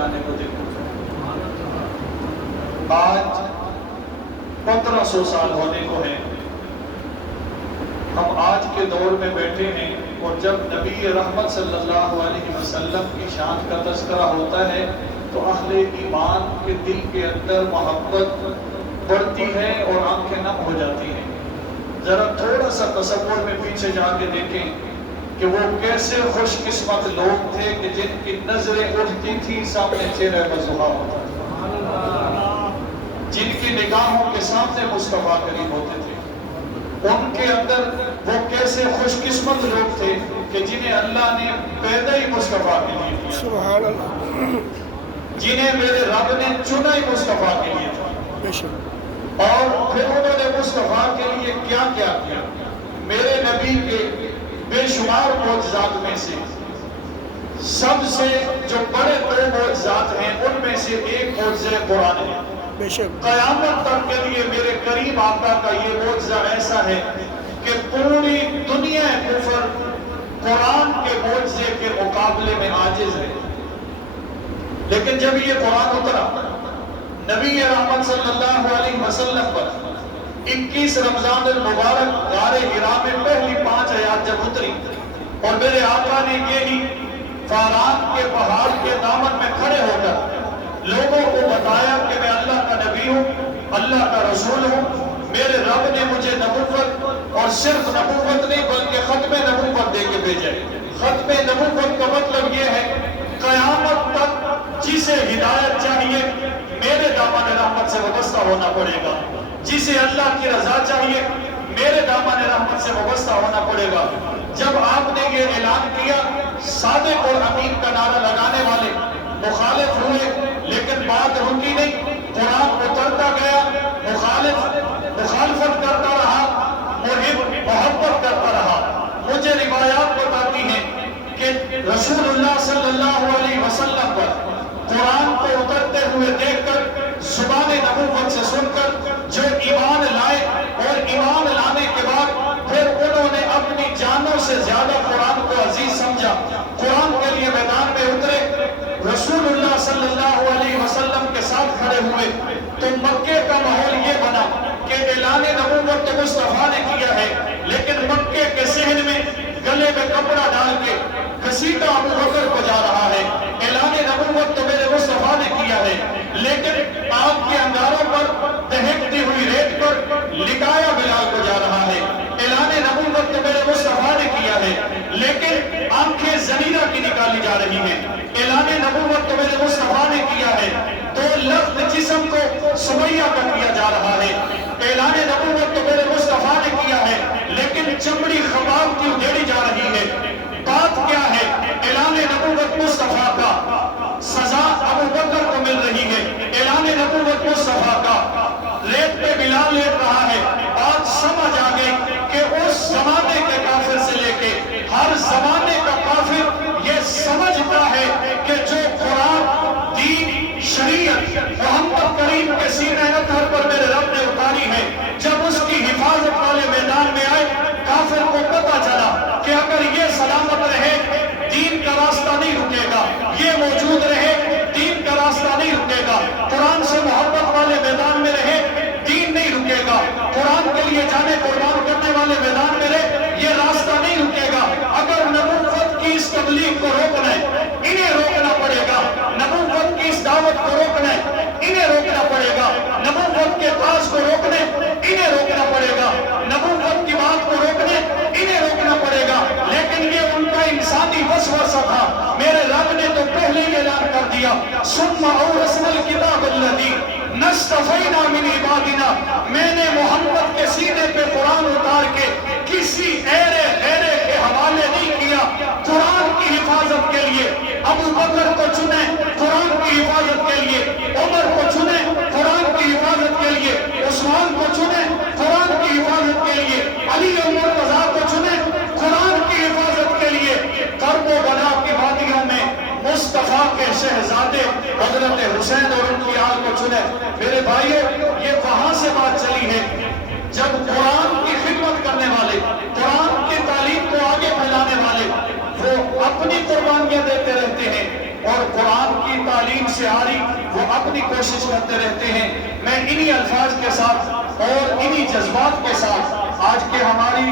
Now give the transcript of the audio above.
بتانے کو دیکھو، آج 1500 سال ہونے کو ہیں، ہم آج کے دور میں بیٹھے ہیں، اور جب نبی رحمت صلی اللہ علیہ وسلم کی شان کا تذکرہ ہوتا ہے تو اہل ایمان کے دل کے اندر محبت بڑھتی ہے اور آنکھیں نم ہو جاتی ہیں۔ ذرا تھوڑا سا تصور میں پیچھے جا کے دیکھیں کہ وہ کیسے خوش قسمت لوگ تھے کہ جن کی نظریں اٹھتی تھی سامنے چہرہ بزہا ہوتا تھا، جن کی نگاہوں کے سامنے مصطفیٰ کریم ہوتے تھے۔ ان کے اندر وہ کیسے خوش قسمت لوگ تھے کہ جنہیں اللہ نے پیدا ہی مصطفیٰ کے لیے کیا، سبحان اللہ، جنہیں میرے رب نے چنا ہی مصطفیٰ کے لیے تھا۔ اور پھر انہوں نے مصطفیٰ کے لیے کیا کیا کیا؟ میرے نبی کے بے شمار معجزات میں سے سب سے جو بڑے 2 معجزات ہیں ان میں سے ایک معجزہ قرآن ہے۔ قیامت تک کے لیے میرے کریم آقا کا یہ معجزہ ایسا ہے کہ پوری دنیا کفر قرآن کے معجزے کے مقابلے میں عاجز ہے۔ لیکن جب یہ قرآن اترا نبی رحمت صلی اللہ علیہ وسلم پر 21 رمضان المبارک غار حرا میں پہلی 5 آیات جب اتری اور میرے آقا نے یہی فاران کے پہاڑ کے دامن میں کھڑے ہو کر لوگوں کو بتایا کہ میں اللہ کا نبی ہوں، اللہ کا رسول ہوں، میرے رب نے مجھے نبوت اور صرف نبوت نہیں بلکہ ختم نبوت دے کے بھیجا ہے۔ ختم نبوت کا مطلب یہ ہے قیامت تک جسے ہدایت چاہیے میرے دامن رحمت سے وابستہ ہونا پڑے گا، جسے اللہ کی رضا چاہیے میرے دامن رحمت سے وابستہ ہونا پڑے گا۔ جب آپ نے یہ اعلان کیا صادق اور امین کا نعرہ لگانے والے مخالف ہوئے، لیکن بات رکی نہیں، قرآن اترتا گیا، مخالفت کرتا رہا، محبت کرتا رہا۔ مجھے روایات بتاتی ہیں کہ رسول اللہ صلی اللہ علیہ وسلم پر قرآن کو اترتے ہوئے دیکھ کر زبان نبوت سے سن کر جو ایمان لائے اور ایمان لانے کے بعد پھر انہوں نے اپنی جانوں سے زیادہ قرآن کو عزیز سمجھا، قرآن کے لیے میدان میں اترے، رسول اللہ صلی اللہ علیہ وسلم کے ساتھ کھڑے ہوئے تو مکے کا ماحول یہ بنا کہ اعلان نبوت تو مصطفیٰ نے کیا ہے، لیکن مکے کے صحن میں گلے میں کپڑا ڈال کے گھسیٹا ابو بکر کو جا رہا ہے۔ اعلان نبوت تو میرے مصطفیٰ نے کیا ہے، لیکن آگ کے انگاروں پر دہکتی ہوئی ریت پر لٹایا بلال کو جا رہا ہے۔ اعلان نبوت تو میرے مصطفیٰ نے کیا ہے، لیکن آنکھیں زنیرہ کی نکالی جا رہی ہیں۔ اعلان نبوت تو میرے مصطفیٰ نے کیا ہے، تو لفظ جسم کو سمیہ کر دیا جا رہا ہے۔ اعلان نبوت تو میرے مصطفیٰ نے کیا ہے، لیکن چمڑی خباب کی ادھیڑی جا رہی ہے۔ بات کیا ہے؟ اعلان نبوت مصطفیٰ کا، سزا ابو بکر کو مل رہی ہے۔ اعلان نبوت مصطفیٰ کا، ریت پہ بلال لیٹ رہا ہے۔ آج سمجھ آ گئی کہ اس زمانے کے کافر سے لے کے ہر زمانے کا کافر یہ سمجھتا ہے کہ جو قرآن، دین، شریعت محمد کریم کے سینہ اطہر پر میرے رب نے اتاری ہے، جب اس کی حفاظت والے میدان میں آئے کافر کو پتہ چلا کہ اگر یہ سلامت رہے دین کا راستہ نہیں رکے گا، یہ موجود رہے دین کا راستہ نہیں رکے گا، قرآن سے محبت والے میدان میں رہے دین نہیں رکے گا، قرآن کے لیے جانے قربان کرنے والے میدان میں رہے یہ راستہ نہیں رکے گا۔ اگر نبوت کی اس تبلیغ کو روکنا ہے انہیں روکنا پڑے گا، نبوت کی اس دعوت کو روکنا ہے انہیں روکنا پڑے گا، نبوت کے تاج کو روکنے انہیں روکنا پڑے گا، نبوت کی بات کو روکنے انہیں روکنا پڑے گا۔ لیکن یہ ان کا انسانی وسوسہ تھا، میرے رب نے تو پہلے ہی اعلان کر دیا ثم اورثنا الکتاب الذی نصطفینا من عبادنا، میں نے محمد کے سینے پہ قرآن اتار کے کسی ایرے غیرے کے حوالے نہیں کیا، قرآن کی حفاظت کے لیے ابو بکر کو چنے، قرآن کی حفاظت کے لیے عمر کو چنے، قرآن کی حفاظت کے لیے عثمان کو چنے، قرآن کی حفاظت کے لیے علی اور مرتضیٰ کو چنے، قرآن کی حفاظت کے لیے کرب و بلا کی وادیوں میں مصطفیٰ کے شہزادے حضرت حسین اور ان کی آل کو چنے۔ میرے بھائیو یہ وہاں سے بات چلی ہے جب قرآن کی خدمت کرنے والے، قرآن کی تعلیم کو آگے پھیلانے والے وہ اپنی قربانیاں دیتے رہتے ہیں اور قرآن کی تعلیم سے آ رہی وہ اپنی کوشش کرتے رہتے ہیں۔ میں انہی الفاظ کے ساتھ اور انہی جذبات کے ساتھ آج کے ہماری